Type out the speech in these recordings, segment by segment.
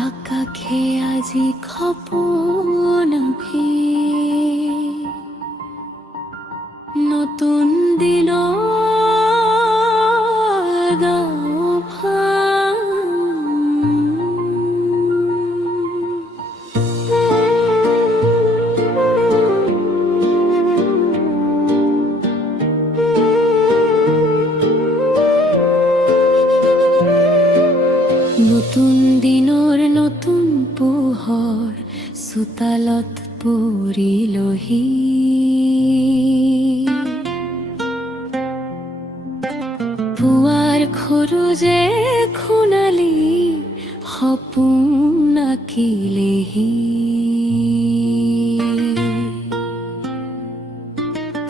আকাশে আজি সপোন আঁকি নতুন দিনৰ গাঁওখন নতুন দিনৰ নতুন পোহৰ চোতালত পৰিলহি পুৱাৰ খৰুজে খুনালি সপোন আঁকিলেহি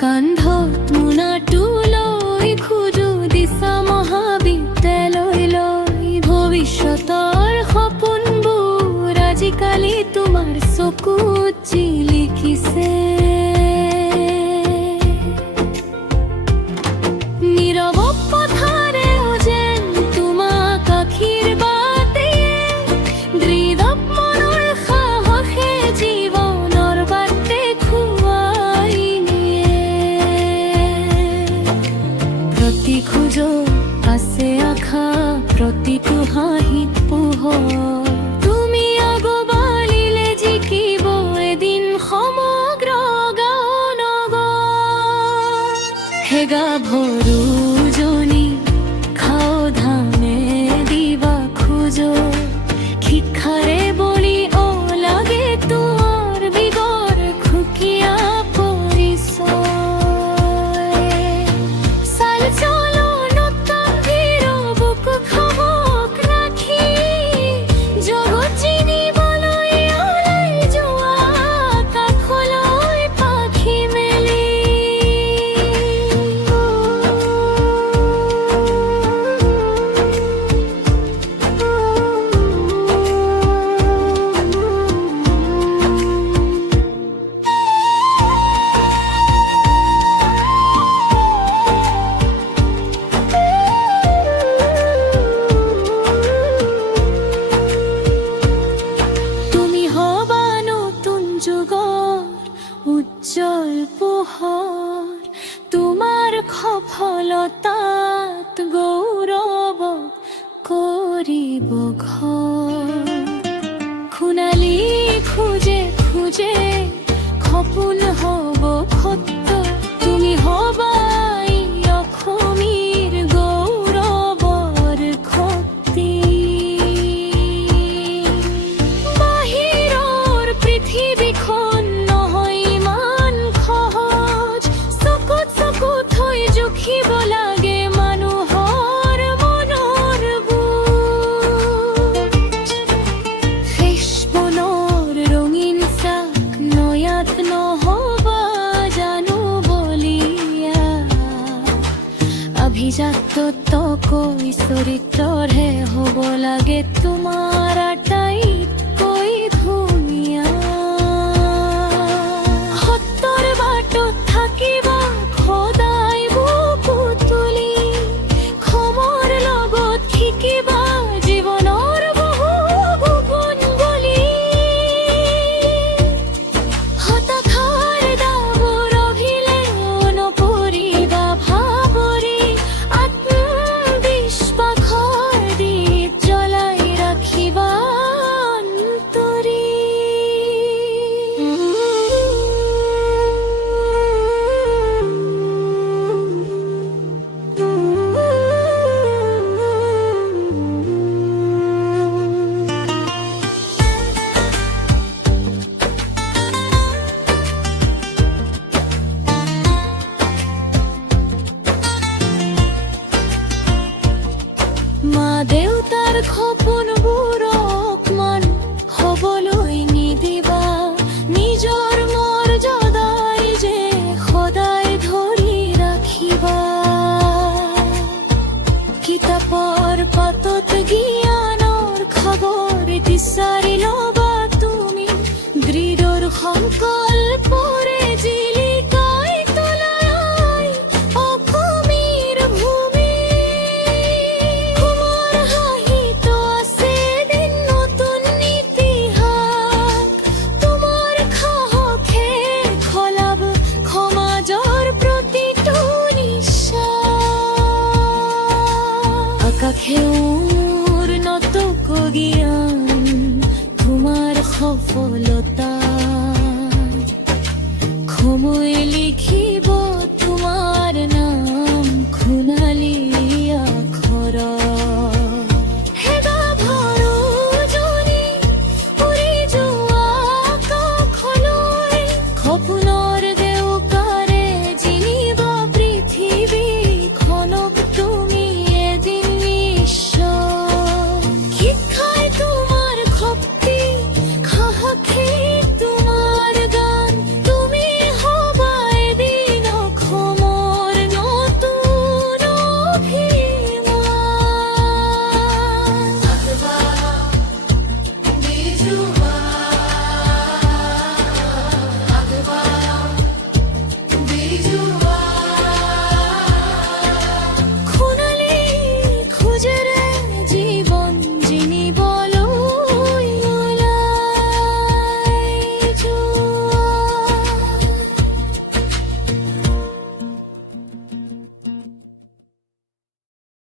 কান্ধত মোনাটো লৈ খোজো দিছা মহাবিদ্যালয়লৈ ভৱিষ্যতৰ সপোনবোৰ আজিকালি তোমাৰ চকুত জিলিকিছে নীৰৱ পথাৰেও যেন তোমাক আশীৰ্বাদে দৃঢ় মনৰ সাহসে জীৱনৰ বাটে খুৱাই নিয়ে প্ৰতি খোজত আছে আশা প্ৰতিটো হাঁহিত পোহৰ তুমি আগবাঢ়িলে জিকিব এদিন সমগ্ৰ গাঁও নগৰ হে গাভৰুজনী খাও ধানে দিবা খোজো শিক্ষাৰে বলি লাগে তোৰ বিগৰ খুকীয়া পৰিচয় চাল চলনতা বুক খাবক ৰাখি জগত চিনিবলৈ ওলাই যোৱা কাষলৈ পাখি মেলি তুমি হবা নতুন যুগৰ উজ্জ্বল পোহৰ তোমাৰ সফলতাত গৌৰৱ কৰিব ঘৰ খুনালি খোজে খোজে সপোন হ'ব সত্য তুমি হবা এই অসমীৰ গৌৰৱৰ শক্তি বাহিৰৰ পৃথিৱীখন নহয় ইমান সহজ চকুত চকুত হৈ জুখিব লাগে মানুহৰ মনৰ বুজ ফেচ বনৰ ৰঙীন চাক নয়াত নহবা জানো বলিয়া অভিজাতকৈ চৰিত্ৰৰহে হ'ব লাগে তোমাৰ আটাইতকৈ ধুনীয়া সত্যৰ বাটত থাকিবা সদায় বুকু তুলি খমৰ লগত শিকিবা জীৱনৰ বহু গুণ বুলি হতাশাৰ দাবোৰ অভিলেও নপৰিবা ভাবৰি আত্মবিশ্বাসৰ দীপ জ্বলাই ৰাখিবা সফলতা সময় লিখি